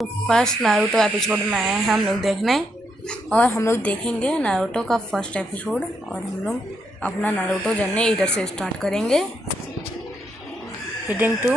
तो first Naruto episode में आए हैं हम लोग देखने, और हम लोग देखेंगे नारुतो का फर्स्ट एपिसोड। और हम लोग अपना नारुतो जर्नी इधर से स्टार्ट करेंगे, हीडिंग टू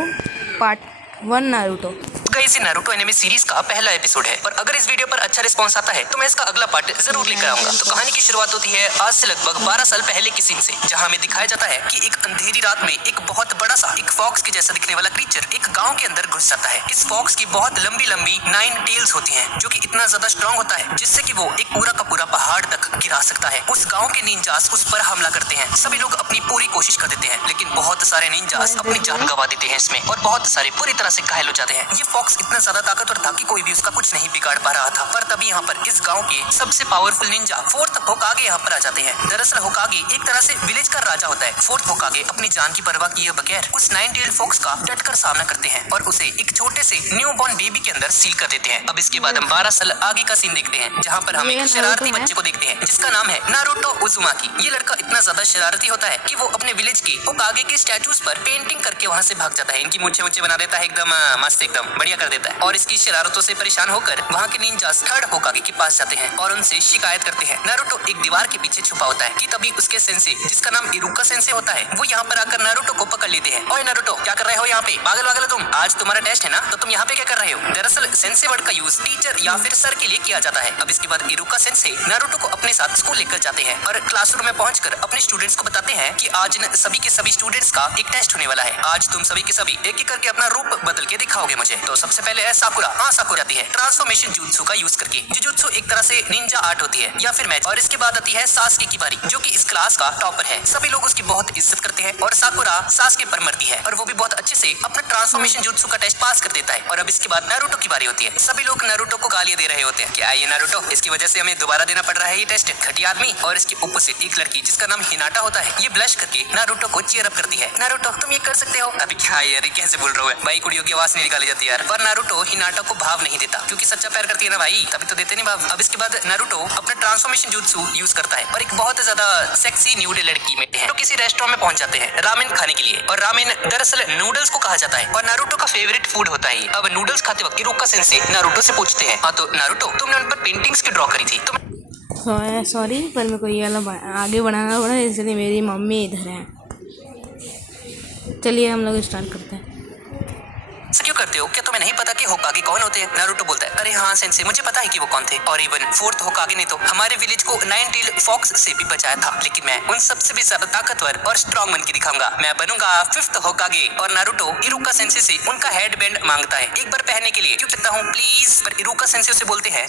पार्ट 1 नारुतो। इसी नारुतो एनिमे सीरीज का पहला एपिसोड है और अगर इस वीडियो पर अच्छा रिस्पांस आता है तो मैं इसका अगला पार्ट जरूर लेकर आऊंगा। तो कहानी की शुरुआत होती है आज से लगभग 12 साल पहले की सीन से, जहां हमें दिखाया जाता है कि एक अंधेरी रात में एक बहुत बड़ा सा एक फॉक्स के जैसा दिखने वाला क्रीचर एक गांव के अंदर घुस जाता है। इस फॉक्स की बहुत लंबी लंबी 9 टेल्स होती हैं, जो कि इतना ज्यादा स्ट्रॉन्ग होता है जिससे कि वो एक पूरा का पूरा पहाड़ तक गिरा सकता है। उस गाँव के निंजास उस पर हमला करते हैं। सभी लोग अपनी पूरी कोशिश कर देते हैं, लेकिन बहुत सारे निंजास अपनी जान गंवा देते हैं इसमें, और बहुत सारे पूरी तरह से घायल हो जाते हैं। ये फॉक्स इतना ज्यादा ताकतवर था कि कोई भी उसका कुछ नहीं बिगाड़ पा रहा था। पर तभी यहाँ पर इस गांव के सबसे पावरफुल निंजा फोर्थ होकागे यहाँ पर आ जाते हैं। दरअसल होकागे एक तरह से विलेज का राजा होता है। फोर्थ होकागे अपनी जान की परवाह किए बगैर उस 9 टेल्ड फॉक्स का डटकर सामना करते हैं और उसे एक छोटे से न्यू बॉर्न बेबी के अंदर सील कर देते हैं। अब इसके बाद हम 12 साल आगे का सीन देखते हैं, जहाँ पर हम एक शरारती बच्चे को देखते हैं जिसका नाम है नारुतो उजुमाकी। ये लड़का इतना ज्यादा शरारती होता है कि वो अपने विलेज के होकागे के स्टैचूज पर पेंटिंग करके वहाँ से भाग जाता है। इनकी मुझे बना देता है, एकदम मस्त, एकदम बढ़िया कर देता है। और इसकी शरारतों से परेशान होकर वहाँ के निंजास थर्ड होकागे के पास जाते हैं और उनसे शिकायत करते हैं। नारुतो एक दीवार के पीछे छुपा होता है कि तभी उसके सेंसे, जिसका नाम इरुका सेंसे होता है, वो यहाँ पर आकर नारुतो को पकड़ लेते हैं। ओए नारुतो, क्या कर रहे हो यहाँ पे? पागल तुम, आज तुम्हारा टेस्ट है ना, तो तुम यहाँ पे क्या कर रहे हो? दरअसल सेंसे वर्ड का यूज टीचर या फिर सर के लिए किया जाता है। अब इसके बाद इरुका सेंसे नारुतो को अपने साथ स्कूल लेकर जाते हैं और क्लासरूम में पहुंचकर अपने स्टूडेंट्स को बताते हैं कि आज सभी के सभी स्टूडेंट्स का एक टेस्ट होने वाला है। आज तुम सभी के सभी एक एक करके अपना रूप बदल के दिखाओगे मुझे। तो सबसे पहले है साकुरा। हाँ, साकुरा आती है ट्रांसफॉर्मेशन जुत्सु का यूज करके। जुजुत्सु एक तरह से निंजा आर्ट होती है या फिर मैच। और इसके बाद आती है सास्के की बारी, जो कि इस क्लास का टॉपर है। सभी लोग उसकी बहुत इज्जत करते हैं और साकुरा सास्के पर मरती है और वो भी बहुत अच्छे से अपना ट्रांसफॉर्मेशन जुत्सु का टेस्ट पास कर देता है। और अब इसके बाद नारुतो की बारी होती है। सभी लोग नारुतो को गालियां दे रहे होते हैं, क्या ये नारुतो, इसकी वजह से हमें दोबारा देना पड़ रहा है ये टेस्ट, घटिया आदमी। और इसके अपोजिट एक लड़की जिसका नाम हिनाटा होता है, ये ब्लश करके नारुतो को चीयर अप करती है। नारुतो, तुम ये कर सकते हो। अभी क्या यार, कैसे बोल रहा हूँ भाई, कुड़ियों की आवाज नहीं निकाली जाती यार। पर नारुतो हिनाटा को भाव नहीं देता, क्योंकि सच्चा प्यार करती है ना भाई, तभी तो देते नहीं भाव। अब इसके बाद नारुतो अपना ट्रांसफॉर्मेशन जुत्सु यूज करता है और एक बहुत ज्यादा सेक्सी न्यूड लड़की में है। तो किसी रेस्टोरेंट में पहुंच जाते हैं रामेन खाने के लिए, और रामेन दरअसल नूडल्स को कहा जाता है और नारुतो का फेवरेट फूड होता है। अब नूडल्स खाते वक्त इरुका सेंसे नारुतो से पूछते हैं, हाँ तो नारुतो, तुमने उन पर पेंटिंग्स क्यों ड्रॉ करी थी? सॉरी, पर मेरे को ये वाला आगे बढ़ाना पड़ा, इसलिए मेरी मम्मी इधर है। चलिए हम लोग स्टार्ट करते हैं। क्यों करते हो? क्या तुम्हें नहीं पता कि होकागे कौन होते हैं? नारुतो बोलता है, अरे हाँ सेंसे, मुझे पता है कि वो कौन थे, और इवन फोर्थ होकागे ने तो हमारे विलेज को 9 टेल्ड फॉक्स से भी बचाया था। लेकिन मैं उन सबसे भी ज्यादा ताकतवर और स्ट्रॉन्ग बन के दिखाऊंगा। मैं बनूंगा 5th होकागे। और नारुतो इरुका सेंसे से उनका हेड बैंड मांगता है एक बार पहनने के लिए, क्यों कहता हूँ प्लीज। पर इरुका सेंसे उसे बोलते हैं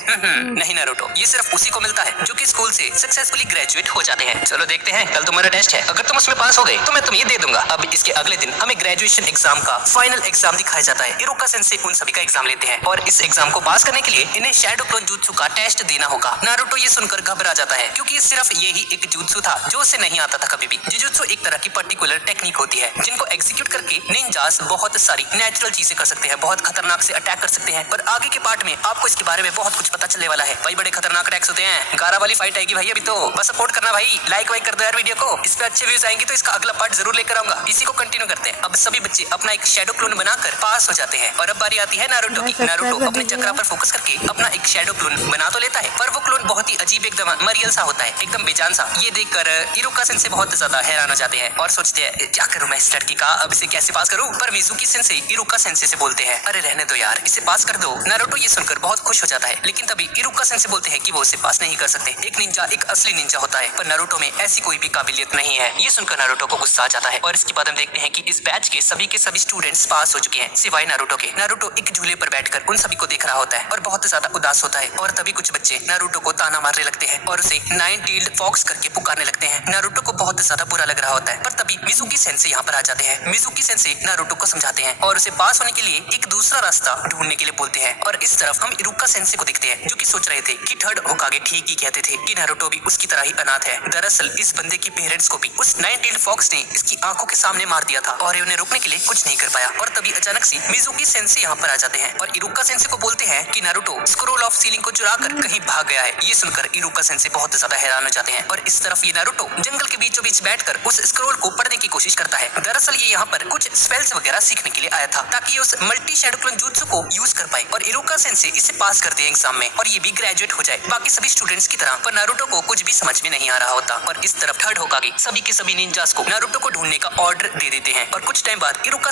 नहीं नारुतो, ये सिर्फ उसी को मिलता है जो कि स्कूल से सक्सेसफुली ग्रेजुएट हो जाते हैं। चलो देखते हैं, कल तुम्हारा टेस्ट है, अगर तुम उसमें पास हो गए तो मैं तुम्हें दे दूंगा। अब इसके अगले दिन हमें ग्रेजुएशन एग्जाम का फाइनल एग्जाम दिखाया जाता है। इरुका सेंसे उन सभी का एग्जाम लेते हैं और इस एग्जाम को पास करने के लिए इन्हें शैडो क्लोन जुत्सु का टेस्ट देना होगा। नारुतो ये सुनकर घबरा जाता है, क्योंकि सिर्फ यही एक जुत्सु था जो उसे नहीं आता था कभी भी। जुजुत्सु एक तरह की पर्टिकुलर टेक्निक होती है जिनको एग्जीक्यूट करके निंजास बहुत सारी नेचुरल चीजें कर सकते हैं, बहुत खतरनाक से अटैक कर सकते हैं। पर आगे के पार्ट में आपको इसके बारे में बहुत कुछ पता चलने वाला है भाई। बड़े खतरनाक अटैक्स होते हैं, गारा वाली फाइट आएगी भाई। अभी तो बस सपोर्ट करना भाई, लाइक वाइक कर दो यार वीडियो को। इस पे अच्छे व्यूज आएंगे तो इसका अगला पार्ट जरूर लेकर आऊंगा। इसी को कंटिन्यू करते हैं। अब सभी बच्चे अपना एक शैडो क्लोन बनाकर पास हो जाते हैं और अब बारी आती है नारुतो की। नारुतो अपने चक्रा पर फोकस करके अपना एक शैडो क्लोन बना तो लेता है, पर वो क्लोन बहुत ही अजीब, एकदम मरियल सा होता है, एकदम बेजान सा। ये देखकर इरुका सेंसे बहुत ज्यादा हैरान हो जाते हैं और सोचते हैं क्या करूं मैं इस लड़की का, अब इसे कैसे पास करूं। पर मिजुकी सेंसे इरुका सेंसे से बोलते हैं, अरे रहने दो यार, इसे पास कर दो। नारुतो ये सुनकर बहुत खुश हो जाता है, लेकिन तभी इरुका सेंसे बोलते हैं कि वो उसे पास नहीं कर सकते। एक निंजा एक असली निंजा होता है, पर नारुतो में ऐसी कोई भी काबिलियत नहीं है। ये सुनकर नारुतो को गुस्सा आ जाता है और इसके बाद हम देखते हैं कि इस बैच के सभी स्टूडेंट्स पास हो चुके हैं सिवाय नारुतो के। नारुतो एक झूले पर बैठकर उन सभी को देख रहा होता है और बहुत ज्यादा उदास होता है। और तभी कुछ बच्चे नारुतो को ताना मारने लगते हैं और उसे 9 टेल्ड फॉक्स करके पुकारने लगते हैं। नारुतो को बहुत ज्यादा बुरा लग रहा होता है, पर तभी मिजुकी सेंसे यहाँ पर आ जाते हैं। मिजुकी सेंसे नारुतो को समझाते हैं और उसे पास होने के लिए एक दूसरा रास्ता ढूंढने के लिए बोलते हैं। और इस तरफ हम इरुका सेंसे को देखते हैं, जो कि सोच रहे थे कि थर्ड होकागे ठीक ही कहते थे कि नारुतो भी उसकी तरह ही अनाथ है। दरअसल इस बंदे के पेरेंट्स को भी उस 9 टेल्ड फॉक्स ने इसकी आंखों के सामने मार दिया था और उन्हें रोकने के लिए कुछ नहीं कर पाया। और तभी अचानक से ही मिजुकी सेंसे यहाँ पर आ जाते हैं और इरुका सेंसे को बोलते हैं कि नारुतो स्क्रोल ऑफ सीलिंग को चुराकर कहीं भाग गया है। ये सुनकर इरुका सेंसे बहुत ज्यादा हैरान हो जाते हैं और इस तरफ ये नारुतो जंगल के बीचों बीच बैठकर उस स्क्रोल को पढ़ने की कोशिश करता है। दरअसल ये यहाँ पर कुछ स्पेल्स वगैरह सीखने के लिए आया था ताकि ये उस मल्टी शैडो क्लोन jutsu को यूज कर पाए और इरुका सेंसे इसे पास कर दे एग्जाम में और ये भी ग्रेजुएट हो जाए बाकी सभी स्टूडेंट्स की तरह। पर नारुतो को कुछ भी समझ में नहीं आ रहा होता और इस तरफ थर्ड होकागे सभी के सभी निंजास को नारुतो को ढूंढने का ऑर्डर दे देते हैं और कुछ टाइम बाद इरुका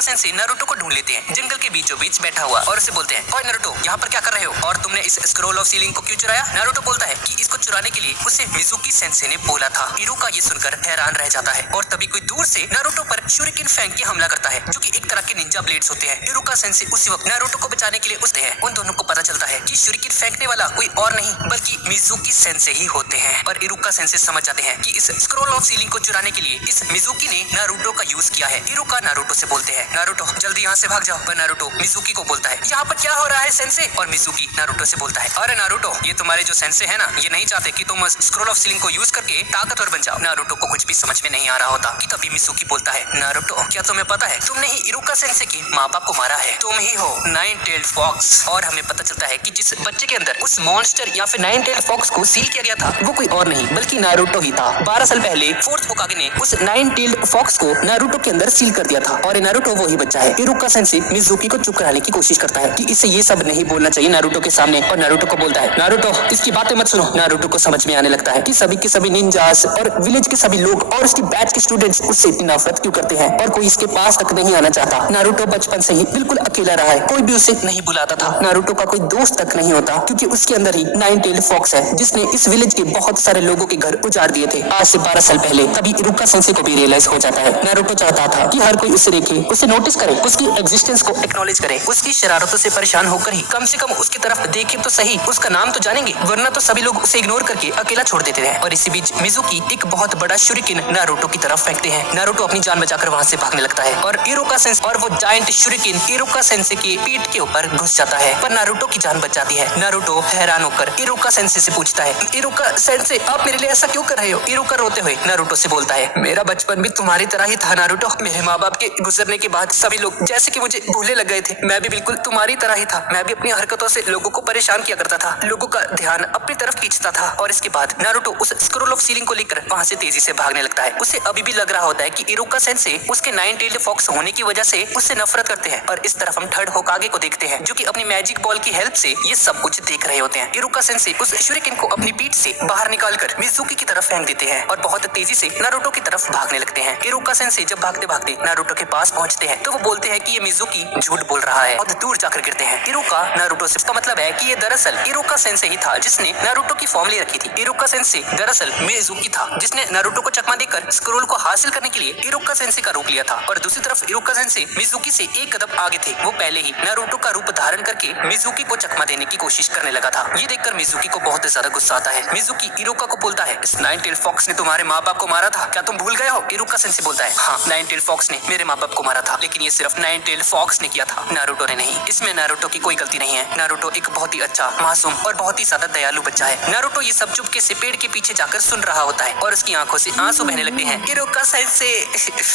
सेंसे नारुतो को ढूंढ लेते हैं जंगल के बीचों बीच बैठा हुआ और उसे बोलते हैं, ओए नारुतो यहाँ पर क्या कर रहे हो और तुमने इस स्क्रोल ऑफ सीलिंग को क्यों चुराया? नारुतो बोलता है कि इसको चुराने के लिए उसे मिजुकी सेंसे ने बोला था। इरुका ये सुनकर हैरान रह जाता है और तभी कोई दूर से नारुतो पर शूरिकेन फेंक के हमला करता है जो कि एक तरह के निंजा ब्लेड्स होते हैं। इरुका सेंसे उसी वक्त नारुतो को बचाने के लिए उठते हैं। उन दोनों को पता चलता है कि शूरिकेन फेंकने वाला कोई और नहीं बल्कि मिजुकी सेंसे ही होते हैं और इरुका सेंसे समझ जाते हैं कि इस स्क्रोल ऑफ सीलिंग को चुराने के लिए इस मिजुकी ने नारुतो का यूज किया है। इरुका नारुतो से बोलते हैं, नारुतो जल्दी यहाँ से भाग जाओ। पर नारुतो मिजुकी को बोलता है, यहाँ पर क्या हो रहा है सेंसे? और मिजुकी नारुतो से बोलता है, अरे नारुतो ये तुम्हारे जो सेंसे है ना ये नहीं चाहते कि तुम स्क्रोल ऑफ सीलिंग को यूज करके ताकतवर बन जाओ। नारुतो को कुछ भी समझ में नहीं आ रहा होता कि तभी मिजुकी बोलता है, नारुतो क्या तुम्हें पता है तुमने ही इरुका सेंसे के माँ बाप को मारा है, तुम ही हो नाइन टेल्ड फॉक्स। और हमें पता चलता है कि जिस बच्चे के अंदर उस मॉन्स्टर या फिर नाइन टेल्ड फॉक्स को सील किया गया था वो कोई और नहीं बल्कि नारुतो ही था। 12 साल पहले फोर्थ होकागे ने उस नाइन टेल्ड फॉक्स को नारुतो के अंदर सील कर दिया था और नारुतो वही बच्चा है। इरुका सेंसे मिजुकी को चुप कराने की कोशिश करता है कि इसे ये सब नहीं बोलना चाहिए नारुतो के सामने और नारुतो को बोलता है, नारुतो इसकी बातें मत सुनो। नारुतो को समझ में आने लगता है कि सभी के सभी निंजास और विलेज के सभी लोग और उसकी बैच के स्टूडेंट्स उससे इतनी नफरत क्यों करते हैं और कोई इसके पास तक नहीं आना चाहता। नारुतो बचपन से ही बिल्कुल अकेला रहा है, कोई भी उसे नहीं बुलाता था। नारुतो का कोई दोस्त तक नहीं होता क्योंकि उसके अंदर ही नाइन टेल्ड फॉक्स है जिसने इस विलेज के बहुत सारे लोगों के घर उजाड़ दिए थे आज से 12 साल पहले। तभी इरुका सेंसे को भी रियलाइज हो जाता है नारुतो चाहता था कि हर कोई उसे देखे, उसे नोटिस करे, उसकी एग्जिस्टेंस को एक्नॉलेज करे, उसकी शरारतों से परेशान होकर ही कम से कम उसकी तरफ देखे तो सही, उसका नाम तो जानेंगे, वरना तो सभी लोग उसे इग्नोर करके अकेला छोड़ देते हैं। और इसी बीच मिजुकी एक बहुत बड़ा शूरिकेन नारुतो की तरफ फेंकते हैं। नारुतो अपनी जान बचाकर वहां से भागने लगता है और इरुका सेंसे और वो जायंट शूरिकेन इरुका सेंसे की पीठ के ऊपर घुस जाता है पर नारुतो की जान बच जाती है। नारुतो हैरान होकर इरुका सेंसे से पूछता है, इरुका सेंसे आप मेरे लिए ऐसा क्यों कर रहे हो? इरुका रोते हुए नारुतो से बोलता है, मेरा बचपन भी तुम्हारी तरह ही था नारुतो। मेरे माँ बाप के गुजरने के बाद सभी लोग जैसे कि मुझे भूले लग गए थे। मैं भी बिल्कुल तुम्हारी तरह ही था। मैं भी अपनी हरकतों से लोगों को परेशान किया करता था, लोगों का ध्यान अपनी तरफ खींचता था। और इसके बाद नारुतो उस स्क्रोल ऑफ सीलिंग को लेकर वहां से तेजी से भागने लगता है। उसे अभी भी लग रहा होता है कि इरुका सेंसे उसके नाइन टेल्ड फॉक्स होने की वजह से उससे नफरत करते हैं। और इस तरफ हम थर्ड होकागे को देखते हैं जो कि अपनी मैजिक बॉल की हेल्प से ये सब कुछ देख रहे होते हैं। इरुका सेंसे उस शूरिकेन को अपनी पीठ से बाहर निकालकर मिजुकी की तरफ फेंक देते हैं और बहुत तेजी से नारुतो की तरफ भागने लगते हैं। इरुका सेंसे जब भागते भागते नारुतो के पास पहुंचते हैं तो वो बोलते हैं कि ये मिजुकी झूठ बोल रहा है और दूर जाकर गिरते हैं। इरुका नारुतो से, इसका मतलब है कि ये दरअसल इरुका सेंसे ही था जिसने नारुतो की फॉर्म ले रखी थी। इरुका सेंसे दरअसल मिजुकी था जिसने नारुतो को चकमा देकर स्क्रोल को हासिल करने के लिए इरुका सेंसे का रूप लिया था। और दूसरी तरफ इरुका सेंसे मिजुकी से एक कदम आगे थे, वो पहले ही नारुतो का रूप धारण करके मिजुकी को चकमा देने की कोशिश करने लगा था। ये देखकर मिजुकी को बहुत ज्यादा गुस्सा आता है। मिजुकी इरुका को बोलता है, इस नाइन टेल्ड फॉक्स ने तुम्हारे माँ बाप को मारा था, क्या तुम भूल गए हो? इरुका सेंसे बोलता है, हाँ नाइन टेल्ड फॉक्स ने मेरे माँ बाप को मारा था, लेकिन ये सिर्फ नाइन टेल्ड फॉक्स ने किया था, नारुतो ने नहीं। इसमें नारुतो की कोई गलती नहीं है। नारुतो एक बहुत ही अच्छा, मासूम और बहुत ही ज्यादा दयालु बच्चा है। नारुतो ये सब चुपके से पेड़ के पीछे जाकर सुन रहा होता है और उसकी आंखों से आंसू बहने लगते हैं। इरुका सेंसे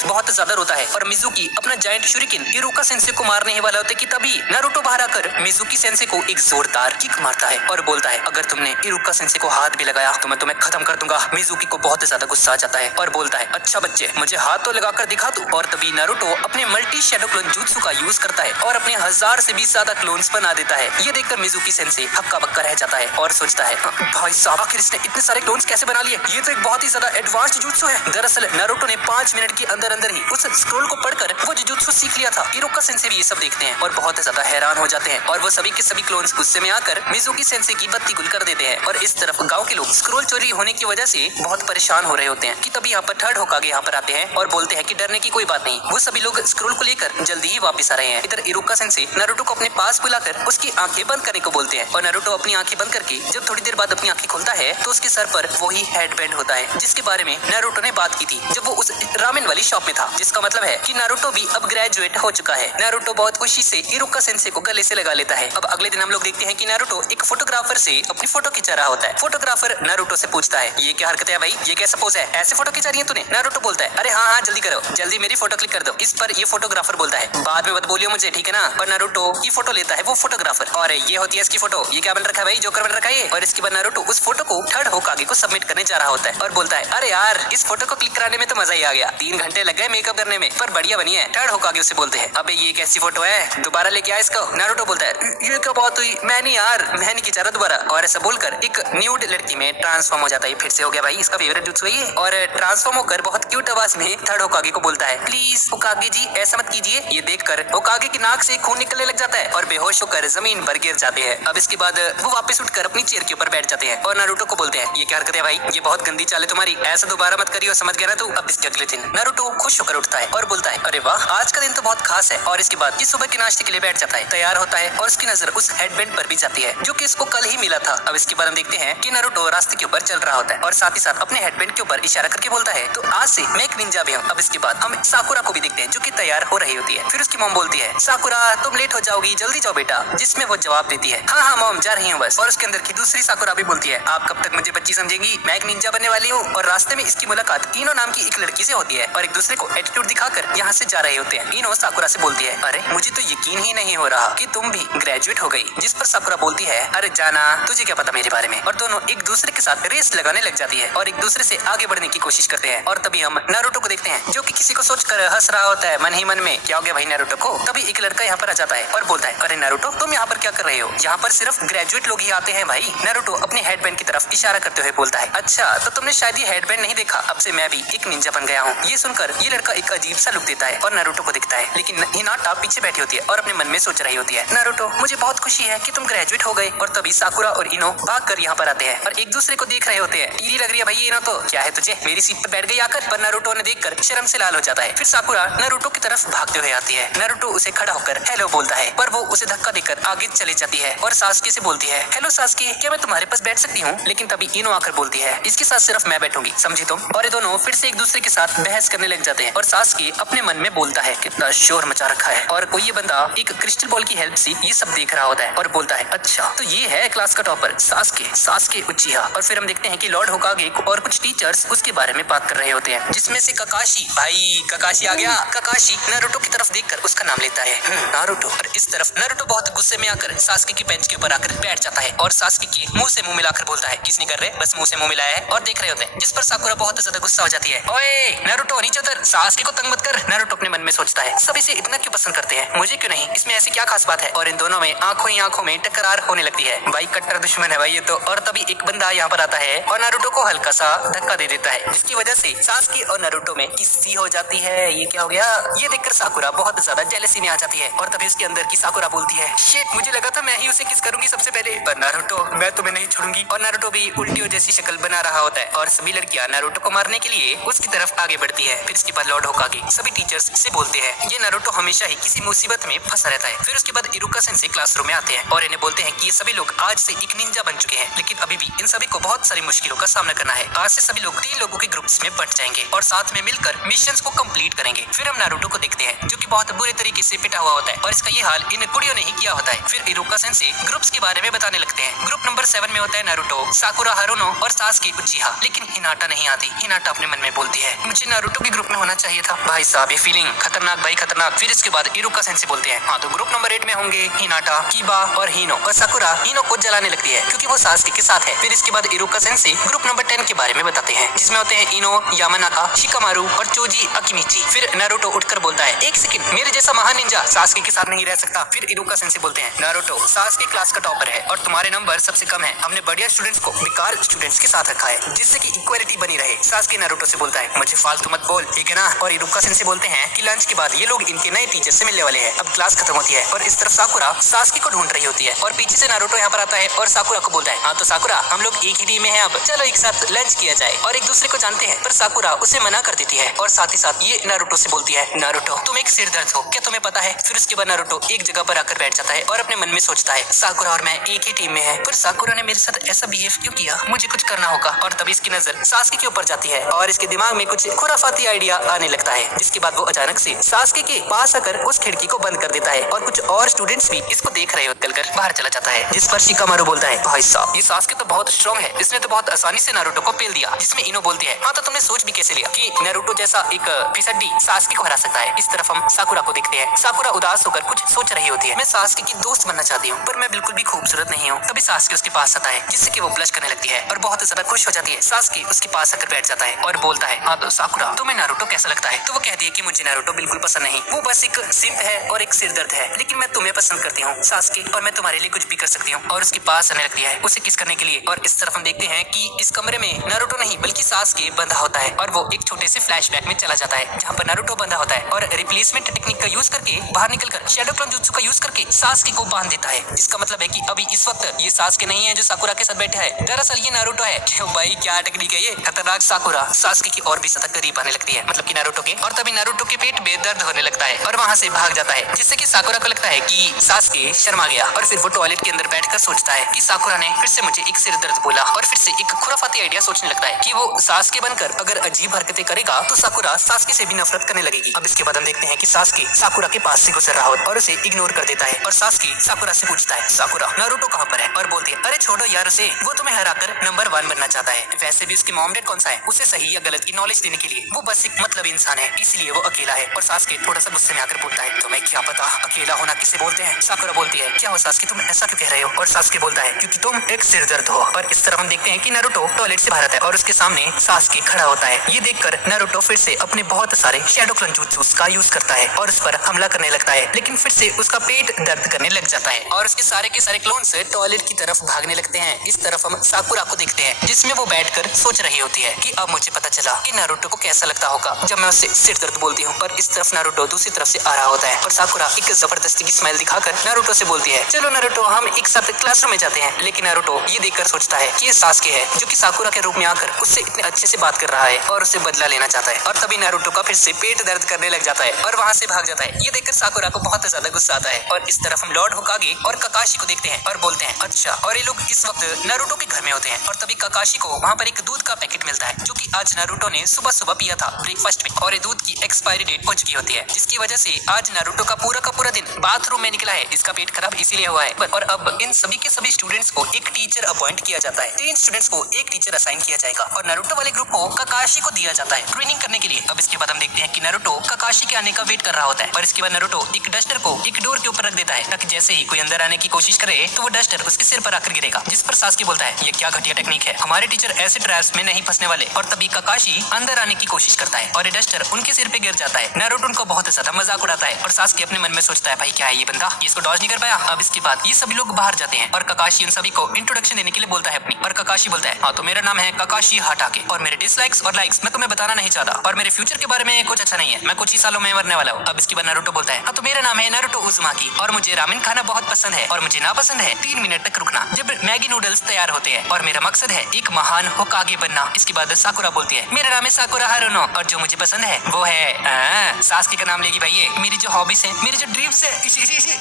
बहुत ज्यादा रोता है और मिजुकी अपना जायंट शूरिकेन इरुका सेंसे को मारने ही वाला होता है कि तभी नारुतो बाहर आकर मिजुकी सेंसे को एक जोरदार किक मारता है और बोलता है, अगर तुमने इरुका सेंसे को हाथ भी लगाया तो मैं तुम्हें खत्म कर दूंगा। मिजुकी को बहुत ज्यादा गुस्सा आ जाता है और बोलता है, अच्छा बच्चे मुझे हाथ तो लगाकर दिखा दो। और तभी नारुतो अपने मल्टी शैडो क्लोन जुत्सु का यूज करता है और अपने 1000 से भी ज्यादा क्लोन्स बना देता है। ये देखकर मिजुकी सेंसे हक्का बक्का रह जाता है और सोचता है, भाई साहब आखिर इसने इतने सारे क्लोन्स कैसे बना लिए? ये तो एक बहुत ही ज्यादा एडवांस्ड जुत्सु है। दरअसल नारुतो ने 5 मिनट के अंदर अंदर ही उस स्क्रोल को पढ़कर वो जुत्सु सीख लिया था। इरुका सेंसे भी ये सब देखते हैं और बहुत ज्यादा हैरान हो जाते हैं और वो सभी के सभी क्लोन्स गुस्से में आकर मिजुकी सेंसे की बत्ती गुल कर देते हैं। और इस तरफ गांव के लोग स्क्रोल चोरी होने की वजह से बहुत परेशान हो रहे होते हैं कि तभी यहाँ पर थर्ड होकागे यहाँ पर आते हैं और बोलते हैं कि डरने की कोई बात नहीं, वो सभी लोग स्क्रोल को लेकर जल्दी ही वापस आ रहे हैं। इधर इरुका सेंसे नारुतो को अपने पास बुलाकर उसकी आंखें बंद करने को बोलते हैं और नारुतो अपनी आंखें बंद करके जब थोड़ी देर बाद अपनी आंखें खोलता है तो उसके सर पर वही हेडबैंड होता है जिसके बारे में नारुतो ने बात की थी जब वो उस रामेन वाली शॉप में था, जिसका मतलब है कि नारुतो भी अब ग्रेजुएट हो चुका है। नारुतो बहुत खुशी से इरुका सेंसे को गले से लगा लेता है। अब अगले दिन हम लोग देखते हैं कि नारुतो एक फोटोग्राफर से अपनी फोटो खिंचा रहा होता है। फोटोग्राफर नारुतो से पूछता है, ये क्या हरकत है भाई, ये कैसा पोज है, ऐसे फोटो खिंचा रही है तूने? नारुतो बोलता है, अरे हाँ हाँ जल्दी करो, जल्दी मेरी फोटो क्लिक कर दो। इस पर ये फोटोग्राफर बोलता जाता है। बाद में मत बोलियो मुझे, ठीक है ना। और नारुतो की फोटो लेता है वो फोटोग्राफर, और ये होती है इसकी फोटो। ये क्या बन रखा है भाई, जोकर बन रखा है ये। और इसके बाद नारुतो उस फोटो को थर्ड होकागे को सबमिट करने जा रहा होता है और बोलता है अरे यार इस फोटो को क्लिक कराने में तो मजा ही आ गया, 3 घंटे लग गए मेकअप करने में, पर बढ़िया बनी है। थर्ड होकागे उसे बोलते हैं अबे ये कैसी फोटो है, दोबारा लेके आ इसको। नारुतो बोलता है ये क्या बात हुई, मैं नहीं यार, मैं नहीं खिंचा रहा दोबारा। और ऐसा बोलकर एक न्यूड लड़की में ट्रांसफॉर्म हो जाता है। फिर से हो गया भाई इसका फेवरेट जुत्सु है ये। और ट्रांसफॉर्म होकर बहुत क्यूट आवाज में थर्ड होकागे को बोलता है प्लीज होकागे जी ऐसा मत कीजिए। ये देखकर होकागे की नाक से खून निकलने लग जाता है और बेहोश होकर जमीन पर गिर जाते हैं। अब इसके बाद वो वापस उठकर अपनी चेयर के ऊपर बैठ जाते हैं और नारुतो को बोलते हैं ये क्या हरकत है भाई, ये बहुत गंदी चाल है तुम्हारी, ऐसा दोबारा मत करियो, समझ गया ना तू। अब इसके अगले दिन नारुतो खुश होकर उठता है और बोलता है अरे वाह आज का दिन तो बहुत खास है। और इसके बाद ये सुबह के नाश्ते के लिए बैठ जाता है, तैयार होता है और उसकी नजर उस हेडबैंड पर भी जाती है जो कि इसको कल ही मिला था। अब इसके बाद हम देखते हैं कि नारुतो रास्ते के ऊपर चल रहा होता है और साथ ही साथ अपने हेडबैंड के ऊपर इशारा करके बोलता है तो आज से मैं एक निंजा भी हूँ। अब इसके बाद हम साकुरा को भी देखते हैं जो कि तैयार हो रही होती है। फिर उसकी मॉम बोलती है साकुरा तुम लेट हो जाओगी, जल्दी जाओ बेटा, जिसमें वो जवाब देती है हाँ हाँ मॉम जा रही हूँ बस। और उसके अंदर की दूसरी साकुरा भी बोलती है आप कब तक मुझे बच्ची समझेंगी, मैं एक निंजा बनने वाली हूँ। और रास्ते में इसकी मुलाकात इनो नाम की एक लड़की से होती है और एक दूसरे को एटीट्यूड दिखाकर यहाँ से जा रहे होते हैं। इनो साकुरा से बोलती है अरे मुझे तो यकीन ही नहीं हो रहा कि तुम भी ग्रेजुएट हो गई। जिस पर साकुरा बोलती है अरे जाना तुझे क्या पता मेरे बारे में। और दोनों एक दूसरे के साथ रेस लगाने लग जाती है और एक दूसरे से आगे बढ़ने की कोशिश करते हैं। और तभी हम नारुतो को देखते हैं जो कि किसी को सोचकर हंस रहा होता है मन ही मन में। क्या हो गया भाई नारुतो को। तभी एक लड़का यहाँ पर आ जाता है और बोलता है अरे नारुतो तुम यहाँ पर क्या कर रहे हो, यहाँ पर सिर्फ ग्रेजुएट लोग ही आते हैं भाई। नारुतो अपने हेडबैंड की तरफ इशारा करते हुए बोलता है अच्छा तो तुमने शायद ये हेडबैंड नहीं देखा, अब से मैं भी एक निंजा बन गया हूँ। ये सुनकर ये लड़का एक अजीब सा लुक देता है और नारुतो को दिखता है, लेकिन हिनाटा पीछे बैठी होती है और अपने मन में सोच रही होती है नारुतो मुझे बहुत खुशी है कि तुम ग्रेजुएट हो गए। और तभी साकुरा और इनो भागकर यहाँ पर आते हैं और एक दूसरे को देख रहे होते हैं। टीरी लग रही है भाई इनो तो, क्या है तुझे, मेरी सीट पर बैठ गई आकर। पर नारुतो ने देखकर शर्म से लाल हो जाता है। फिर साकुरा नारुतो की तरफ भागते हुए आती है। नारुतो उसे खड़ा होकर हेलो बोलता है पर वो उसे धक्का देकर आगे चली जाती है और सासुके से बोलती है हेलो सासुके क्या मैं तुम्हारे पास बैठ सकती हूँ। लेकिन तभी इनो आकर बोलती है इसके साथ सिर्फ मैं बैठूंगी समझी तुम। और ये दोनों फिर से एक दूसरे के साथ बहस करने लग जाते हैं और सासुके अपने मन में बोलता है कितना शोर मचा रखा है। और कोई ये बंदा एक क्रिस्टल बॉल की हेल्प से ये सब देख रहा होता है और बोलता है अच्छा तो ये है क्लास का टॉपर सासुके उचिहा। और फिर हम देखते हैं कि लॉर्ड होकागे और कुछ टीचर्स उसके बारे में बात कर रहे होते हैं जिसमें से ककाशी, भाई ककाशी आ गया। ककाशी नारुतो की तरफ देखकर उसका नाम लेता है नारुतो। और इस तरफ नारुतो बहुत गुस्से में आकर सासुके की बेंच के ऊपर आकर बैठ जाता है और सासुके के मुंह से मुंह मिलाकर बोलता है किसने कर रहे, बस मुंह से मुंह मिलाया है और देख रहे होते हैं। जिस पर साकुरा बहुत ज्यादा गुस्सा हो जाती है ओए नारुतो नीचे उतर, सासुके को तंग मत कर। नारुतो अपने मन में सोचता है सब इसे इतना क्यों पसंद करते हैं, मुझे क्यों नहीं, इसमें ऐसी क्या खास बात है। और इन दोनों में आंखों ही आंखों में टकरार होने लगती है। भाई कट्टर दुश्मन है भाई ये तो। और तभी एक बंदा यहाँ पर आता है और नारुतो को हल्का सा धक्का दे देता है जिसकी वजह से सासुके और नारुतो में किस्सी हो जाती है। ये क्या हो गया, ये देखकर साकुरा बहुत ज्यादा जेलसी में आ जाती है। और तभी उसके अंदर की साकुरा बोलती है शिट मुझे लगा था मैं ही उसे किस करूंगी सबसे पहले, पर नारुतो मैं तुम्हें नहीं छोड़ूंगी। और नारुतो भी उल्टियों जैसी शक्ल बना रहा होता है और सभी लड़कियां नारुतो को मारने के लिए उसकी तरफ आगे बढ़ती है। फिर इसके बाद लॉर्ड होकागे सभी टीचर्स से बोलते हैं ये नारुतो हमेशा ही किसी मुसीबत में फंसा रहता है। फिर उसके बाद इरुका सेंसेई क्लासरूम में आते हैं और इन्हें बोलते हैं कि ये सभी लोग आज से एक निंजा बन चुके हैं, लेकिन अभी भी इन सभी को बहुत सारी मुश्किलों का सामना करना है। आज से सभी लोग 3 लोगों के ग्रुप्स में बंट जाएंगे और साथ में मिलकर मिशंस को कंप्लीट करेंगे। फिर हम नारुतो को देखते हैं जो कि बहुत बुरे तरीके से पिटा हुआ होता है और इसका ये हाल इन कुड़ियों ने ही किया होता है। फिर इरुका सेंसेई ग्रुप्स के बारे में बताने लगते हैं। ग्रुप नंबर 7 में होता है नारुतो, साकुरा हारुनो और सासुके उचिहा, लेकिन हिनाटा नहीं आती। हिनाटा अपने मन में बोलती है मुझे नारुतो के ग्रुप में होना चाहिए था। भाई साहब ये फीलिंग खतरनाक भाई खतरनाक। फिर इसके बाद इरुका सेंसेई बोलते हैं हाँ तो ग्रुप नंबर 8 में होंगे हिनाटा, कीबा और हिनो। और साकुरा हिनो को जलाने लगती है क्योंकि वो सासुके के साथ है। फिर इसके बाद इरुका सेंसेई ग्रुप नंबर 10 के बारे में बताते हैं जिसमें होते हैं इनो, यामानाका, शिकामारू और चोजी अकिमिची। फिर नारुतो उठकर बोलता है एक सेकंड मेरे जैसा महान निंजा सासुके के साथ नहीं रह सकता। फिर इरुका सेंसेई बोलते हैं नारुतो सासुके क्लास का टॉपर है और तुम्हारे नंबर सबसे कम है, हमने बढ़िया स्टूडेंट्स को बेकार स्टूडेंट्स के साथ रखा है जिससे कि इक्वालिटी बनी रहे। सासुके नारुतो से बोलता है मुझे फालतू मत बोल ठीक है ना। और इरुका सेंसेई बोलते हैं कि लंच के बाद ये लोग इनके नए टीचर से मिलने वाले हैं, अब क्लास खत्म होती है। और इस तरफ साकुरा सासुके को ढूंढ रही होती है और पीछे से नारुतो यहाँ पर आता है और साकुरा को बोलता है हाँ तो साकुरा हम लोग एक ही टीम में हैं, अब चलो एक साथ लंच किया जाए। और एक दूसरे को जानते हैं पर साकुरा उसे मना कर देती है और साथ ही साथ ये नारुतो से बोलती है नारुतो तुम एक सिरदर्द हो, क्या तुम्हें पता है। फिर उसके बाद नारुतो एक जगह पर आकर बैठ जाता है और अपने मन में सोचता है साकुरा और मैं एक ही टीम में है, पर साकुरा ने मेरे साथ ऐसा बिहेव क्यों किया, मुझे कुछ करना होगा। और तभी इसकी नजर सासुके के ऊपर जाती है और इसके दिमाग में कुछ खुराफाती आइडिया आने लगता है जिसके बाद वो अचानक से सासुके के पास आकर उस खिड़की को बंद कर देता है और कुछ और स्टूडेंट्स भी इसको देख रहे होते कर बाहर चला जाता है। जिस पर शिकामारू बोलता है भाई साहब ये सासुके तो बहुत स्ट्रॉन्ग है, इसने तो बहुत आसानी से नारुतो को पेल दिया। जिसमें इनो बोलती है हाँ तो तुमने सोच भी कैसे लिया कि नारुतो जैसा एक फिसड्डी सासुके को हरा सकता है। इस तरफ हम साकुरा को देखते हैं। साकुरा उदास होकर कुछ सोच रही होती है। मैं सास्के की दोस्त बनना चाहती हूँ, पर मैं बिल्कुल भी खूबसूरत नहीं हूँ। तभी सास्के उसके पास आता है, जिससे कि वो ब्लश करने लगती है और बहुत ज्यादा खुश हो जाती है। सास्के उसके पास आकर बैठ जाता है और बोलता है, हाँ तो साकुरा, तुम्हें नारुतो कैसा लगता है? तो वो कहती है कि मुझे नारुतो बिल्कुल पसंद नहीं, वो बस एक सिंप है और एक सिरदर्द है, लेकिन मैं तुम्हें पसंद करती हूँ सास्के, और मैं तुम्हारे लिए कुछ भी कर सकती हूँ। और उसके पास आने लगती है उसे किस करने के लिए। और इस तरफ हम देखते हैं कि इस कमरे में नारुतो नहीं बल्कि सास्के बंधा होता है और वो एक छोटे से फ्लैशबैक में चला जाता है जहाँ पर नारुतो बंधा होता है और रिप्लेसमेंट टेक्निक का यूज करके बाहर निकलकर शैडो क्लोन जुत्सु का यूज करके सास्के को बांध देता है। जिसका मतलब है कि अभी इस वक्त ये सास्के नहीं है जो साकुरा के साथ बैठा है, दरअसल ये नारुतो है। भाई क्या टेक्निक है ये, खतरनाक। साकुरा सास्के की और भी ज्यादा करीब आने लगती है, मतलब कि नारुतो के, और तभी नारुतो के पेट में दर्द होने लगता है और वहाँ से भाग जाता है, जिससे कि साकुरा को लगता है कि सास्के शर्मा गया। और फिर वो टॉयलेट के अंदर बैठकर सोचता है कि साकुरा ने फिर से मुझे एक सिर दर्द बोला और फिर से एक खुराफाती आइडिया सोचने लगता है कि वो सास्के बनकर अगर अजीब हरकतें करेगा तो साकुरा सास्के से भी नफरत करने लगेगी। अब इसके बाद हम देखते हैं कि सास्के साकुरा के पास से गुजर रहा होता है और उसे इग्नोर कर देता है और सास्के साकुरा से पूछता है, साकुरा नारुतो कहाँ पर है? और बोलती है, अरे छोड़ो यार उसे, वो तुम्हें हराकर नंबर 1 बनना चाहता है। वैसे भी उसकी मॉम डैड कौन सा है उसे सही या गलत की नॉलेज देने के लिए, वो बस एक मतलब इंसान है, इसलिए वो अकेला है। और सास्के थोड़ा सा गुस्से में आकर बोलता है, तुम्हें क्या पता अकेला होना किसे बोलते हैं? साकुरा बोलती है, क्या हो सास्के, तुम ऐसा क्यों कह रहे हो? और सास्के बोलता है, क्योंकि तुम एक सिरदर्द हो। और इस तरफ हम देखते हैं कि नारुतो टॉयलेट से बाहर आता है और उसके सामने सास्के खड़ा होता है। ये देखकर नारुतो फिर से अपने बहुत सारे शैडो क्लोन जुत्सु का यूज करता है और उस पर हमला करने लगता है, लेकिन फिर से उसका पेट दर्द करने लग जाता है और उसके सारे के सारे क्लोन्स टॉयलेट की तरफ भागने लगते हैं। इस तरफ हम साकुरा को देखते हैं, जिसमें वो बैठकर सोच रही होती है कि अब मुझे पता चला कि नारुतो को कैसा लगता होगा जब मैं उससे सिर दर्द बोलती हूँ। पर इस तरफ नारुतो दूसरी तरफ से आ रहा होता है और साकुरा एक जबरदस्ती की स्माइल दिखाकर नारुतो से बोलती है, चलो नारुतो हम एक साथ क्लासरूम में जाते हैं। लेकिन नारुतो ये देखकर सोचता है कि ये सास्के है जो कि साकुरा के रूप में आकर उससे इतने अच्छे से बात कर रहा है और उसे बदला लेना चाहता है। और तभी नारुतो का फिर से पेट दर्द करने लग जाता है और वहाँ से भाग जाता है। ये देखकर साकुरा को बहुत ज्यादा गुस्सा आता है। और इस तरफ हम लॉर्ड होकागे और ककाशी को देखते हैं और बोलते हैं, अच्छा। और ये लोग इस वक्त नारुतो के घर में होते हैं और तभी ककाशी को वहाँ पर एक दूध का पैकेट मिलता है जो कि आज नारुतो ने सुबह सुबह पिया था ब्रेकफास्ट में, और ये दूध की एक्सपायरी डेट पहुंच गई होती है, जिसकी वजह से आज नारुतो का पूरा दिन बाथरूम में निकला है। इसका पेट खराब इसीलिए हुआ है। और अब इन सभी के सभी स्टूडेंट्स को एक टीचर अपॉइंट किया जाता है। 3 स्टूडेंट्स को एक टीचर असाइन किया जाएगा और नारुतो वाले ग्रुप को ककाशी को दिया जाता है ट्रेनिंग करने के लिए। अब इसके बाद हम देखते हैं कि नारुतो ककाशी के आने का वेट कर रहा होता है और इसके बाद नारुतो एक डस्टर को एक डोर के ऊपर रख देता है ताकि जैसे ही कोई अंदर आने की कोशिश करे तो वो डस्टर उसके सिर पर आकर गिरेगा। जिस पर सास्के बोलता है, ये क्या घटिया टेक्निक है, हमारे टीचर ऐसे ट्रैप्स में नहीं फंसने वाले। और तभी ककाशी अंदर आने की कोशिश करता है और ये डस्टर उनके सिर पे गिर जाता है। नारुतो उनको बहुत ज्यादा मजाक उड़ाता है और सास्के अपने मन में सोचता है, भाई क्या है ये बंदा, ये इसको डॉज नहीं कर पाया। अब इसके बाद ये सभी लोग बाहर जाते हैं और ककाशी उन सभी को इंट्रोडक्शन देने के लिए बोलता है अपनी। और ककाशी बोलता है, हाँ तो मेरा नाम है ककाशी हाटाके और मेरे डिसलाइक्स और लाइक्स मैं तुम्हें बताना नहीं चाहता और मेरे फ्यूचर के बारे में कुछ अच्छा नहीं है, मैं कुछ ही सालों में मरने वाला हूँ। अब इसके बाद नारुतो बोलता है, हाँ तो मेरा नाम है नारुतो उज़ुमाकी और मुझे रामेन खाना बहुत पसंद है और मुझे नापसंद है 3 मिनट तक रुकना जब मैगी नूडल्स तैयार होते हैं और मेरा मकसद है एक महान होकागे बनना। इसके बाद साकुरा बोलती है, मेरा नाम है साकुरा हारुनो और जो मुझे पसंद है वो है सास्के का नाम लेगी भाई, ये मेरी जो हॉबीज है, मेरी जो ड्रीम्स है।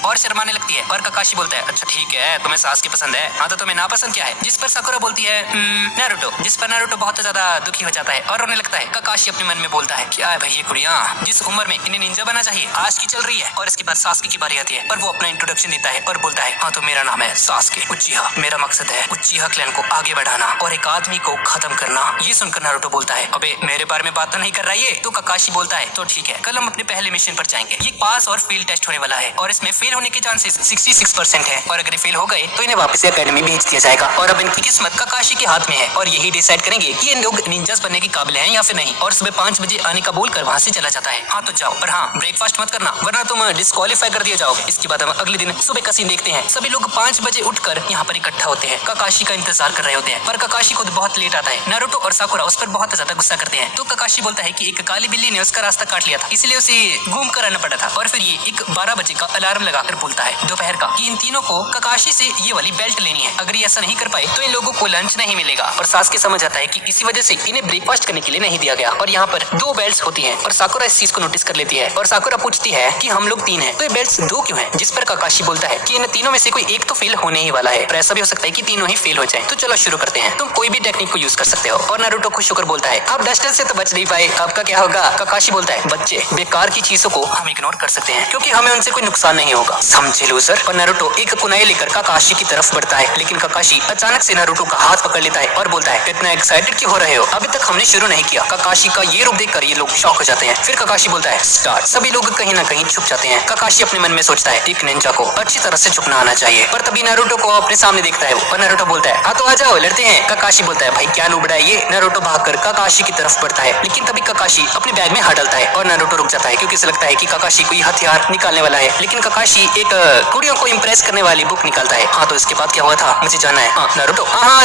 और शर्माने लगती है और ककाशी बोलता है, अच्छा ठीक है तुम्हें सास्के पसंद है, हाँ तो तुम्हें नापसंद क्या है? जिस पर साकुरा बोलती है, नारुतो। जिस पर नारुतो बहुत ज्यादा दुखी हो जाता है और रोने लगता है। ककाशी अपने मन में बोलता है, क्या है भाई ये कुड़ियां, जिस उम्र में इन्हें निंजा बनना चाहिए आज की चल रही है। और इसके बाद सास्के की बारी आती है और वो अपना इंट्रोडक्शन देता है और बोलता है, हाँ तो मेरा नाम है सास्के उचिहा, मेरा मकसद है उचिहा क्लैन को आगे बढ़ाना और एक आदमी को खत्म करना। ये सुनकर नारुतो बोलता है, अबे मेरे बारे में बात तो नहीं कर रहा है। तो ककाशी बोलता है, तो ठीक है कल हम अपने पहले मिशन पर जाएंगे। ये पास और फेल टेस्ट होने वाला है और इसमें फेल होने के चांसेस 66% है और अगर फेल हो गए तो इन्हें वापस एकेडमी भेज दिया जाएगा। और अब इनकी किस्मत ककाशी के हाथ में है और यही डिसाइड करेंगे कि इन लोग निंजास बनने के काबिल हैं या फिर नहीं। और सुबह 5 बजे आने का बोलकर वहाँ से चला जाता है। हाँ तो जाओ, पर हाँ ब्रेकफास्ट मत करना वरना तुम डिस्क्वालीफाई कर दिए जाओगे। इसके बाद हम अगले दिन सुबह का सीन देखते हैं। सभी लोग 5 बजे उठकर यहाँ पर इकट्ठा होते हैं, ककाशी का इंतजार कर रहे होते हैं। पर ककाशी खुद बहुत लेट आता है। नारुतो और साकुरा उस पर बहुत ज्यादा गुस्सा करते हैं। तो ककाशी बोलता है कि एक काली बिल्ली ने उसका रास्ता काट लिया था, इसलिए उसे घूम कर आना पड़ा था। और फिर ये एक 12 बजे का अलार्म लगाकर बोलता है दोपहर का कि इन तीनों को ककाशी से ये वाली बेल्ट लेनी है। अगर ये ऐसा नहीं कर पाए तो इन लोगों को लंच नहीं मिलेगा। और सास्के समझ आता है कि इसी वजह से इन्हें ब्रेकफास्ट करने के लिए नहीं दिया गया। और यहाँ पर 2 बेल्ट्स होती हैं और साकुरा इस चीज को नोटिस कर लेती है। और साकुरा पूछती है कि हम लोग 3 हैं तो ये बेल्ट्स 2 क्यों हैं? जिस पर ककाशी बोलता है कि इन तीनों में से कोई एक तो फेल होने ही वाला है, पर ऐसा भी हो सकता है कि तीनों ही फेल हो जाए। तो चलो शुरू करते हैं, तुम कोई भी टेक्निक को यूज कर सकते हो। और नारुतो खुश होकर बोलता है, आप डस्टर से तो बच नहीं पाए, आपका क्या होगा? ककाशी बोलता है, बच्चे बेकार की चीजों को हम इग्नोर कर सकते हैं क्योंकि हमें उनसे कोई नुकसान नहीं होगा, समझे लूजर। और नारुतो एक कुनाई लेकर ककाशी की तरफ बढ़ता है, लेकिन ककाशी अचानक से नारुतो का हाथ पकड़ लेता है और बोलता है, इतना एक्साइटेड क्यों हो रहे हो? अभी तक हमने शुरू नहीं किया। ककाशी का ये रूप देखकर ये लोग शॉक हो जाते हैं। फिर ककाशी बोलता है, स्टार्ट। सभी लोग कहीं ना कहीं छुप जाते हैं। ककाशी अपने मन में सोचता है एक निंजा को अच्छी तरह से छुपना आना चाहिए, पर तभी नारुतो को अपने सामने देखता है वो, और नारुतो बोलता है हाँ तो आ जाओ लड़ते हैं। ककाशी बोलता है भाई क्या लुबड़ा है ये। नारुतो भागकर ककाशी की तरफ बढ़ता है, लेकिन तभी ककाशी अपने बैग में हाथ डालता है और नारुतो रुक जाता है, क्योंकि उसे लगता है कि ककाशी कोई हथियार निकालने वाला है। लेकिन ककाशी एक कुड़ियों को इम्प्रेस करने वाली बुक निकालता है। हाँ तो इसके बाद क्या हुआ था मुझे जानना है। हाँ नारुतो हाँ आ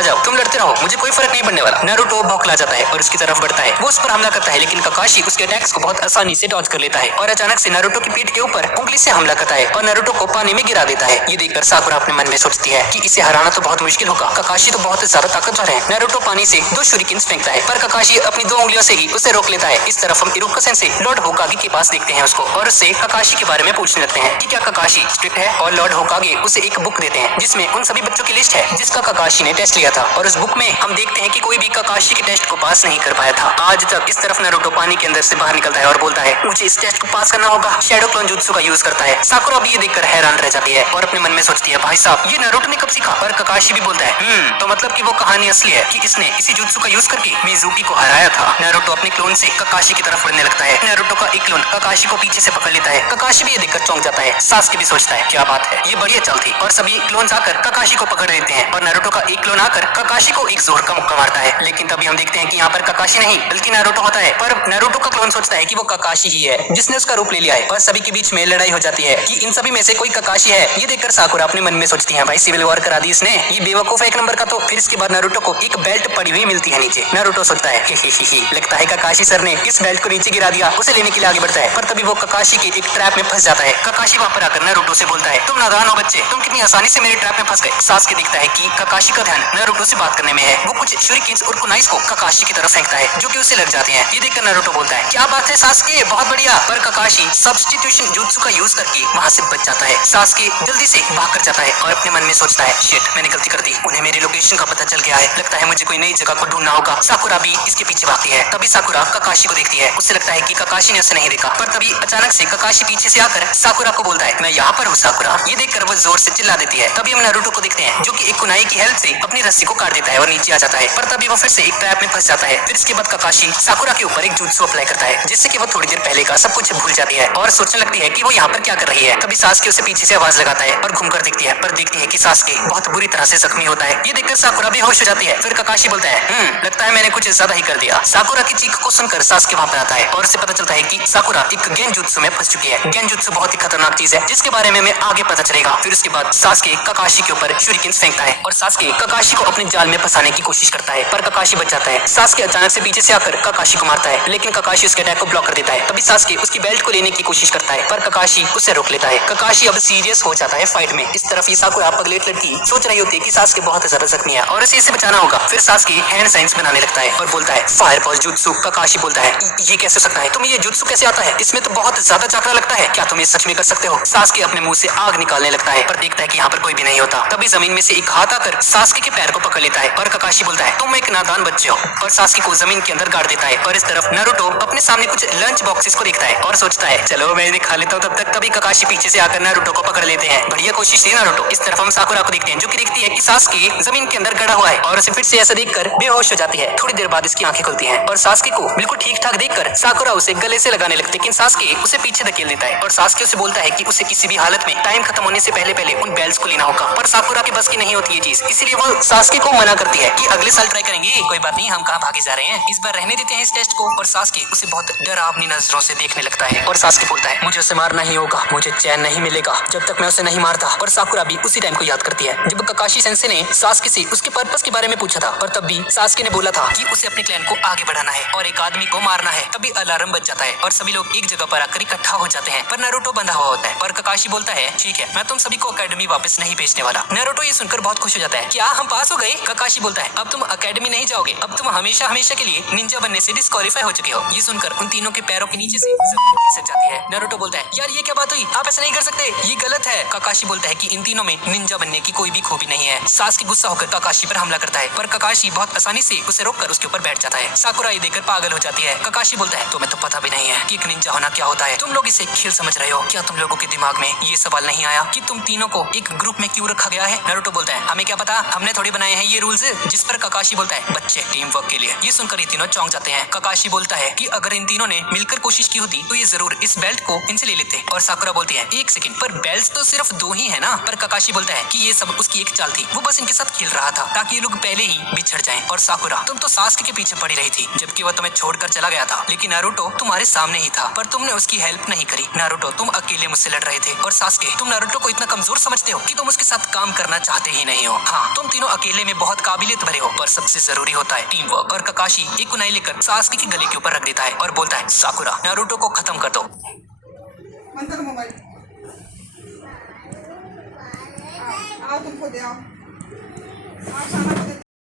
जाओ तुम लड़ते रहो, मुझे कोई फर्क नहीं पड़ने वाला। नारुतो बौखला जाता है और उसकी तरफ बढ़ता है, वो उस पर हमला करता है, लेकिन ककाशी उसके अटैक्स को बहुत आसानी से डॉज कर लेता है और अचानक से नारुतो की पीठ के ऊपर उंगली से हमला करता है और नारुतो को पानी में गिरा देता है। ये देखकर साकुरा अपने मन में सोचती है कि इसे हराना तो बहुत मुश्किल होगा, ककाशी तो बहुत ज्यादा ताकतवर है। नारुतो पानी से 2 शूरिकेन्स फेंकता है, पर ककाशी अपनी 2 उंगलियों से ही उसे रोक लेता है। इस तरफ हम इरुका सेंसेई लॉर्ड होकागे के पास देखते हैं उसको, और उससे ककाशी के बारे में पूछने लगते हैं कि क्या ककाशी स्ट्रिक्ट है, और लॉर्ड होकागे उसे एक बुक देते हैं जिसमें उन सभी बच्चों की लिस्ट है जिसका ककाशी ने टेस्ट लिया था, और उस बुक में हम देखते हैं कि कोई भी ककाशी के टेस्ट को पास नहीं कर पाया था आज तक। इस तरफ नारुतो पानी के अंदर से बाहर निकलता है और बोलता है मुझे इस टेस्ट को पास करना होगा। शैडो क्लोन जुत्सु का यूज करता है। साकुरा भी ये देखकर हैरान रह जाती है और अपने मन में सोचती है भाई साहब ये नारुतो ने कब सीखा। पर ककाशी भी बोलता है तो मतलब कि वो कहानी असली है कि इसने इसी जुत्सु का यूज करके मिजुकी को हराया था। नारुतो अपने क्लोन से ककाशी की तरफ बढ़ने लगता है। नारुतो का एक क्लोन ककाशी को पीछे से पकड़ लेता है। ककाशी भी ये देखकर चौंक जाता है। सासुके भी सोचता है क्या बात है, ये बढ़िया चाल थी, और सभी क्लोन्स आकर ककाशी को पकड़ लेते हैं और नारुतो का एक क्लोन आकर ककाशी को एक जोर का मुक्का मारता है। लेकिन तभी हम देखते हैं कि यहाँ पर ककाशी नहीं बल्कि नारुतो होता है, पर नारुतो का क्लोन सोचता है कि वो ककाशी ही है जिसने उसका रूप ले लिया है, और सभी के बीच में लड़ाई हो जाती है कि इन सभी में से कोई ककाशी है। ये देखकर साकुरा अपने मन में सोचती है भाई सिविल वॉर करा दी इसने, ये बेवकूफ है एक नंबर का। तो फिर इसके बाद नारुतो को एक बेल्ट पड़ी हुई मिलती है नीचे। नारुतो सोचता है ही लगता है ककाशी सर ने इस बेल्ट को नीचे गिरा दिया। उसे लेने के लिए आगे बढ़ता है, पर तभी वो ककाशी के एक ट्रैप में फंस जाता है। ककाशी वहां पर आकर नारुतो से बोलता है तुम नादान हो बच्चे, तुम कितनी आसानी से मेरे ट्रैप में फंस गए। सासुके देखता है कि ककाशी का ध्यान नारुतो से बात करने में है। वो कुछ शूरिकेन्स और कुनाइस को ककाशी की तरफ फेंकता है जो कि उसे लग जाते हैं। ये देखकर नारुतो बोलता है क्या बात है सासुके, बहुत बढ़िया। पर ककाशी सब्स्टिट्यूशन जुत्सु का यूज करके वहां से बच जाता है। सासुके जल्दी से भाग कर जाता है और अपने मन में सोचता है शिट मैंने गलती कर दी, उन्हें मेरी लोकेशन का पता चल गया है, लगता है मुझे कोई नई जगह को ढूंढना होगा। साकुरा भी इसके पीछे भागती है। तभी साकुरा ककाशी को देखती है, उससे लगता है कि ककाशी ने उसे नहीं देखा, पर तभी अचानक से ककाशी पीछे से आकर साकुरा को बोलता है मैं यहाँ पर हूँ साकुरा। ये देखकर वो जोर से चिल्ला देती है। तभी हम नारुतो को देखते हैं जो कि एक कुनाई की हेल्प से अपनी रस्सी को काट देता है और नीचे आ जाता है, पर तभी वो फिर से एक ट्रैप में फंस जाता है। फिर इसके बाद ककाशी साकुरा के ऊपर एक जुत्सु अप्लाई करता है जिससे कि वो थोड़ी देर पहले का सब कुछ भूल जाती है और सोचने लगती है कि वो यहाँ पर क्या कर रही है। तभी सासुके उसे पीछे से आवाज लगाता है और घूमकर देखती है, पर देखती है कि सासुके बहुत बुरी तरह से जख्मी होता है। ये देखकर साकुरा बेहोश हो जाती है। फिर ककाशी बोलता है लगता है मैंने कुछ ज्यादा ही कर दिया। साकुरा की चीख को सुनकर सासुके वहां पर आता है और उसे पता चलता है कि साकुरा एक गेंजुत्सु में फंस चुकी है। गेंजुत्सु बहुत ही खतरनाक चीज है जिसके बारे में हमें आगे पता चलेगा। फिर उसके बाद सासुके ककाशी के ऊपर शूरिकेन्स फेंकता है और सासुके ककाशी को अपने जाल में फंसाने की कोशिश करता है, पर ककाशी बच जाता है। सासुके अचानक से पीछे से आकर ककाशी को मारता है, लेकिन ककाशी उसके अटैक को ब्लॉक कर देता है। तभी सासुके उसकी बेल्ट को लेने की कोशिश करता है, पर ककाशी उसे रोक लेता है। ककाशी अब सीरियस हो जाता है फाइट में। इस तरफ ये साकुरा पगलेट लड़की सोच रही होती है कि सासुके बहुत ज्यादा जख्मी है और इसे बचाना होगा। फिर सासुके हैंड साइंस बनाने लगता है और बोलता है फायरबॉल जुत्सु। ककाशी बोलता है ये कैसे सकता है, तुम्हें ये जुत्सु कैसे आता है, इसमें तो बहुत ज्यादा चाकरा लगता है, क्या तुम ये सच में कर सकते हो। सासुके अपने मुंह से आग निकालने लगता है, पर देखता है कि यहाँ पर कोई भी नहीं होता। तभी जमीन में से एक हाथ आकर सासुके के पैर को पकड़ लेता है और ककाशी बोलता है तुम एक नादान बच्चे हो, और सासुके को जमीन के अंदर गाड़ देता है। और इस तरफ नारुतो अपने सामने कुछ लंच बॉक्सेस को देखता है और सोचता है चलो मैं इन्हें खा लेता हूँ तब तक। तभी ककाशी पीछे से आकर नारुतो को पकड़ लेते हैं। बढ़िया कोशिश थी नारुतो। इस तरफ हम साकुरा को देखते हैं जो कि देखती है कि सासुके जमीन के अंदर गड़ा हुआ है और उसे फिर से ऐसा देखकर बेहोश हो जाती है। थोड़ी देर बाद इसकी आंखें खुलती हैं और सासुके को बिल्कुल ठीक ठाक देखकर साकुरा उसे गले से लगाने लगती है, लेकिन सासुके उसे पीछे धकेल देता है और सासुके उसे बोलता है कि उसे किसी भी हालत में टाइम खत्म होने से पहले उन बेल्ट्स को लेना होगा। पर साकुरा की बस की नहीं होती ये चीज, इसलिए वो सासुके को मना करती है कि अगले साल ट्राई करेंगे, कोई बात नहीं, हम कहाँ भागे जा रहे हैं, इस बार रहने देते हैं इस टेस्ट को। और सासुके उसे बहुत डरावनी नजरों से देखने लगता है और सासुके बोलता है मुझे उसे मारना ही होगा, मुझे चैन नहीं मिलेगा जब तक मैं उसे नहीं मारता। और साकुरा भी उसी टाइम को याद करती है जब ककाशी सेंसे ने सासुके से उसके पर्पस के बारे में पूछा था, पर तब भी सासुके ने बोला था कि उसे अपने क्लैन को आगे बढ़ाना है और एक आदमी को मारना है। तभी अलार्म बज जाता है और सभी लोग एक जगह पर आकर इकट्ठा हो जाते हैं, पर नारुतो बंधा हुआ होता है। पर ककाशी बोलता है ठीक है, मैं तुम सभी को अकेडमी वापस नहीं भेजने वाला। नारुतो ये सुनकर बहुत खुश हो जाता है, क्या हम पास हो गए। ककाशी बोलता है अब तुम अकेडमी नहीं जाओगे, अब तुम हमेशा हमेशा के लिए निंजा बनने से डिस्क्वालीफाई हो चुके हो। ये सुनकर उन तीनों के पैरों के नीचे से जमीन खिसक जाती है। नारुतो बोलता है यार ये क्या बात हुई, आप ऐसा नहीं कर सकते, ये गलत है। ककाशी बोलता है कि इन तीनों में निंजा बनने की कोई भी खूबी नहीं है। सासुके गुस्सा होकर ककाशी पर हमला करता है, पर ककाशी बहुत आसानी से उसे रोककर उसके ऊपर बैठ जाता है। साकुरा ये देखकर पागल हो जाती है। ककाशी बोलता है तुम्हें तो पता भी नहीं है कि एक निंजा होना क्या होता है, तुम लोग इसे खेल समझ रहे हो। क्या तुम लोगों के दिमाग में ये सवाल नहीं आया कि तुम तीनों को एक ग्रुप में क्यों रखा गया है। नारुतो बोलता है हमें क्या पता, हमने थोड़ी बनाए हैं ये रूल्स। जिस पर काकाशी बोलता है बच्चे टीम वर्क के लिए। ये सुनकर ये तीनों चौंक जाते हैं। काकाशी बोलता है कि अगर इन तीनों ने मिलकर कोशिश की होती तो ये जरूर इस बेल्ट को इनसे ले लेते। और साकुरा बोलती है एक सेकंड, पर बेल्ट तो सिर्फ 2 ही है ना। पर काकाशी बोलता है कि ये सब उसकी एक चाल थी, वो बस इनके साथ खेल रहा था ताकि ये लोग पहले ही बिछड़ जाएं। और साकुरा तुम तो सास्के के पीछे पड़ी रही थी जबकि वो तुम्हें छोड़कर चला गया था, लेकिन नारुतो तुम्हारे सामने ही था पर तुमने उसकी हेल्प नहीं करी। नारुतो तुम अकेले मुझसे लड़ रहे थे। और सास्के तुम नारुतो को इतना कमजोर समझते हो कि तुम उसके साथ काम करना चाहते ही नहीं हो। हाँ, तुम तीनों अकेले में बहुत काबिलियत भरे हो, पर सबसे जरूरी होता है टीम वर्क। और काकाशी एक कुनाई लेकर सास्के के गले के ऊपर रख देता है और बोलता है साकुरा नारुतो को खत्म कर दो। बंद करो मोबाइल। आओ तुमको दे आओ। आओ खाना दे।